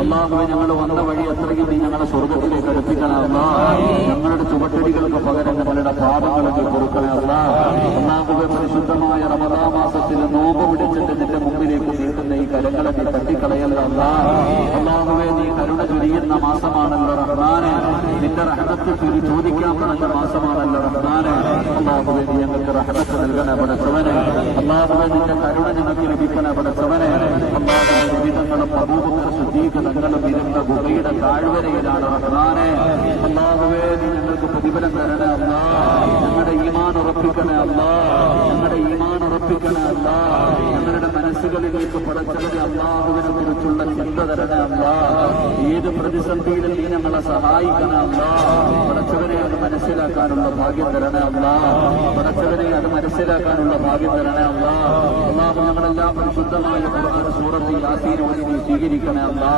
അള്ളാഹുവെ ഞങ്ങൾ വന്ന വഴി എത്രയും നീ ഞങ്ങളെ സ്വർഗത്തിലേക്ക് അടുപ്പിക്കണേ അല്ലാഹ്. ഞങ്ങളുടെ ചുവട്ടടികൾക്ക് പകരം ഞങ്ങളുടെ പാപങ്ങൾക്ക് പൊറുക്കണേ അല്ലാഹ്. അള്ളാഹുവെ പരിശുദ്ധമായ റമദാൻ മാസത്തിൽ നോമ്പ് പിടിച്ചിട്ട് നിന്റെ മുമ്പിലേക്ക് നീട്ടുന്ന ഈ കരങ്ങളെ നീ തട്ടിക്കളയല്ല അല്ലാഹ്. അള്ളാഹുവെ നീ കരുണ ചൊരിയുന്ന മാസമാണല്ലോ റഹ്മാനെ. നിന്റെ റഹ്മത്ത് ചോദിക്കാൻ പറഞ്ഞ മാസമാണല്ലോ റഹ്മാനെ. അള്ളാഹുവെ നീ ഞങ്ങൾക്ക് റഹ്മത്ത് നൽകണേ പടച്ചവനെ. അള്ളാഹുവെ നിന്റെ കരുണ ഞങ്ങൾക്ക് ലഭിക്കണേ പടച്ചവനെ. അള്ളാഹുവെ വിവിധങ്ങളും അബൂബക്കർ സിദ്ദീഖ് തങ്ങളും ഇരുന്ന ഗുഹയുടെ താഴ്വരയിലാണ് റഹ്മാനെ. അള്ളാഹുവേ നീ ഞങ്ങൾക്ക് പ്രതിഫലം തരണേ അല്ലാഹ്. ഞങ്ങളുടെ ഈമാൻ ഉറപ്പിക്കണേ അല്ലാഹ്. ഞങ്ങളുടെ ഈമാൻ ഉറപ്പിക്കണേ അല്ലാഹ്. ഞങ്ങളുടെ മനസ്സുകളിലേക്ക് പടച്ചവനെ അള്ളാഹുവിനെ കുറിച്ചുള്ള ചിന്ത തരണേ അല്ലാഹ്. ഏത് പ്രതിസന്ധിയിലും നീ ഞങ്ങളെ സഹായിക്കണേ അല്ലാഹ്. പടച്ചവനെ അത് മനസ്സിലാക്കാനുള്ള ഭാഗ്യം തരണേ അല്ലാഹ്. പടച്ചവനെ അത് മനസ്സിലാക്കാനുള്ള ഭാഗ്യം തരണേ അല്ലാഹ്. അല്ലാഹു ഞങ്ങളെല്ലാം പരിശുദ്ധമായ ഖുർആൻ സൂറത്ത് യാസീൻ ഓതി നീ സ്വീകരിക്കണേ അല്ലാഹ്.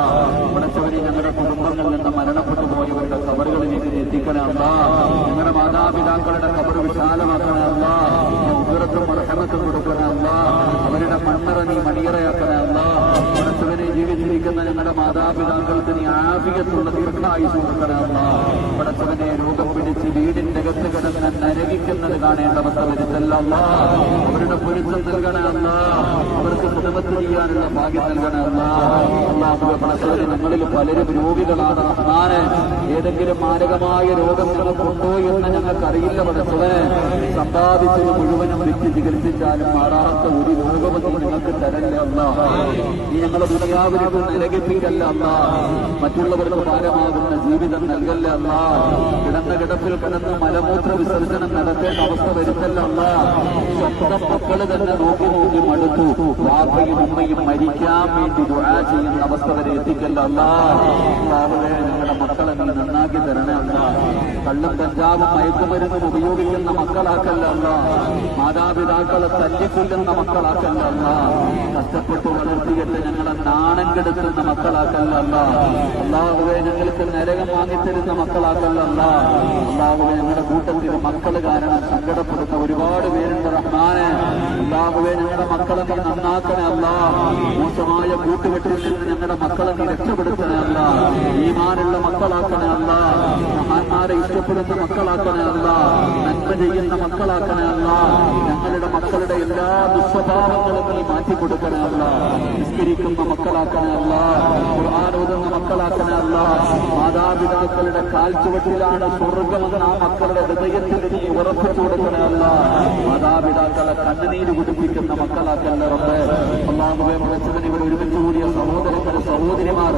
പടച്ചവനെ ഞങ്ങളുടെ കുടുംബങ്ങളിൽ നിന്ന് മരണപ്പെട്ടു പോയവരുടെ ഖബറുകളിലേക്ക് എത്തിക്കണേ അല്ലാഹ്. ഞങ്ങളുടെ മാതാപിതാക്കളുടെ ഖബർ വിശാലമാക്കണേ അല്ലാഹ്. ഉഗ്രത്തും റഹ്മത്തും കൊടുക്കണേ അല്ലാഹ്. അവരുടെ മണ്ണറ നീ മണിയറയാക്കണേ അല്ലാഹ്. പടച്ചവനെ ജീവിച്ചിരിക്കുന്ന ഞങ്ങളുടെ മാതാപിതാക്കൾക്ക് നീ ആഫിയത്തുള്ള ദീർഘായുസ് കൊടുക്കണേ അല്ലാഹ്. പടച്ചവനെ രോഗം പിടിച്ച് വീടിന്റെ അകത്ത് കിടന്ന് നരകിക്കുന്നത് കാണേണ്ട അവസ്ഥ വരുത്തല്ല അല്ലാഹ്. അവരുടെ പൊരുത്തം നൽകണേ അല്ലാഹ്. അവർക്ക് കുടുംബത്തിൽ ചെയ്യാനുള്ള ഭാഗ്യം നൽകണേ അല്ലാഹ്. അല്ലാഹുവേ പടച്ചവനെ ഞങ്ങളിൽ പലരും രോഗികളാണ് റഹ്മാനെ. ഏതെങ്കിലും മാരകമായ രോഗം ഞങ്ങൾക്കുണ്ടോ എന്ന് ഞങ്ങൾക്കറിയില്ല പടച്ചവനെ. സമ്പാദിച്ചത് മുഴുവനും വ്യക്തി ചികിത്സിച്ചാലും മാറാത്ത ഒരു രോഗമൊന്നും നിങ്ങൾക്ക് തരല്ല അല്ലാഹ്. നീ ഞങ്ങളെ ദുനിയാവിലേക്ക് നരകിപ്പിക്കല്ല അല്ലാഹ്. മറ്റുള്ളവർക്ക് ഭാരമാകുന്ന ജീവിതം നൽകല്ല അല്ലാഹ്. കിടന്ന കിടപ്പിൽ കിടന്ന് മലമൂത്ര വിസർജനം നടത്തേണ്ട അവസ്ഥ വരുത്തല്ല അല്ലാഹ്. സ്വന്തം മക്കള് തന്നെ നോക്കി നോക്കി മടുത്തു. വാപ്പയും ഉമ്മയും മരിക്കാൻ വേണ്ടി ദുആ ചെയ്യുന്ന അവസ്ഥ വരെ എത്തിക്കല്ല അല്ലാഹ്. അല്ലാഹുവേ ഞങ്ങളുടെ മക്കളെ നീ നന്നാക്കി തരണേ അല്ലാഹ്. കള്ളും കഞ്ചാവും മയക്കുമരുന്നും ഉപയോഗിക്കുന്ന മക്കളാക്കല്ല അല്ലാഹ്. മാതാപിതാക്കളെ തല്ലിക്കൊല്ലുന്ന മക്കളാക്കല്ല അല്ലാഹ്. കഷ്ടപ്പെട്ടു വളർത്തിയിട്ട് ഞങ്ങളെ നാണം കെടുത്തുന്ന മക്കളാക്കല്ല അല്ലാഹ്. അല്ലാഹുവേ ഞങ്ങൾക്ക് നരകം വാങ്ങിത്തരുന്ന മക്കളാക്കല്ല അല്ലാഹ്. അല്ലാഹുവേ ഞങ്ങളുടെ കൂട്ടത്തിൽ മക്കള് കാരണം സങ്കടപ്പെടുന്ന ഒരുപാട് പേരുണ്ട് റഹ്മാനെ. അല്ലാഹുവേ ഞങ്ങളുടെ മക്കളെ നീ നന്നാക്കണേ അല്ലാഹ്. മോശമായ കൂട്ടുകെട്ടിൽ നിന്ന് ഞങ്ങളുടെ മക്കളെ നീ രക്ഷപ്പെടുത്തണേ അല്ലാഹ്. ഈമാനുള്ള മക്കളാക്കണേ അല്ലാഹ്. മഹാന്മാരെ ഇഷ്ടപ്പെടുന്ന മക്കളാക്കണേ അല്ലാഹ്. നന്മ ചെയ്യുന്ന മക്കളാക്കണേ അല്ലാഹ്. ഞങ്ങളുടെ മക്കളുടെ എല്ലാ ദുസ്വഭാവങ്ങളും നീ മാറ്റിക്കൊടുക്കണേ അല്ലാഹ്. നിസ്കരിക്കുന്ന മക്കളാക്കണേ അല്ലാഹ്. ഖുർആൻ ഓതുന്ന മക്കളാക്കണേ അല്ലാഹ്. മാതാപിതാക്കളുടെ കാൽച്ചുവട്ടിലാണ് സ്വർഗ്ഗമെന്ന് ആ മക്കളുടെ ഹൃദയത്തിൽ നീ ഉറപ്പിച്ചു കൊടുക്കണേ അല്ലാഹ്. മാതാപിതാക്കളെ കണ്ണുനീര് കുടിപ്പിക്കുന്ന മക്കളാക്കല്ല റബ്ബേ. അല്ലാഹുവേ പടച്ചവനെ ഇവർ ഒരുമിച്ച് കൂടിയ സഹോദരന്മാർ സഹോദരിമാർ